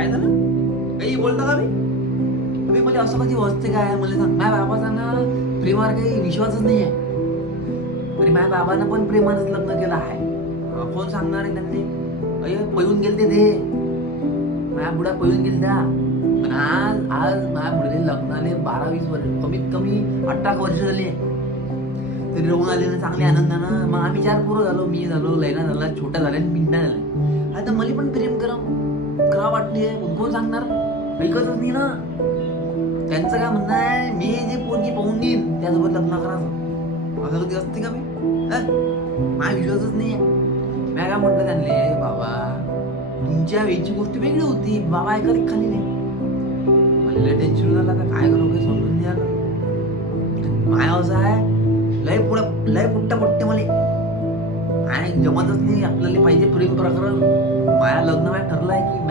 काय झालं? काही बोलता का मी मला असं कधी वाचते काय मला सांग. माझ्या बाबाचा ना प्रेमावर काही विश्वासच नाही आहे. तरी माझ्या बाबानं पण प्रेमानंच लग्न केलं आहे. कोण सांगणार आहे त्यांनी? अय पळून गेलते ते, माझ्या बुडा पळून गेलता. पण आज आज माझ्या मुलीला लग्नाले 12-20 वर्ष, कमीत कमी 18 वर्ष झाली. तरी राहून आले ना चांगले आनंदानं. मग आम्ही 4 पोरं झालो, मी झालो, लैना झाला, छोटा झाला, पिंडा झाला. आता मला पण प्रेम करा वाटते. कोण सांगणार? ऐकतच नाही ना. त्यांचं काय म्हणणं आहे, मी जे पोरगी पाहून देईन त्यासोबत लग्न करायचं. असं कधी असते का मी? माझा विश्वासच नाही आहे. मी काय म्हटलं त्यांना, बाबा तुमच्या वेळची गोष्ट वेगळी होती, बाबा ऐकत खाली नाही. मला टेन्शन झालं का काय करू, काही समजून द्या. माया असं आहे, लय पुट्टा पट्टे मला काय जमतच नाही. आपल्याला पाहिजे प्रेम प्रकरण. माया लग्न ठरलं आहे की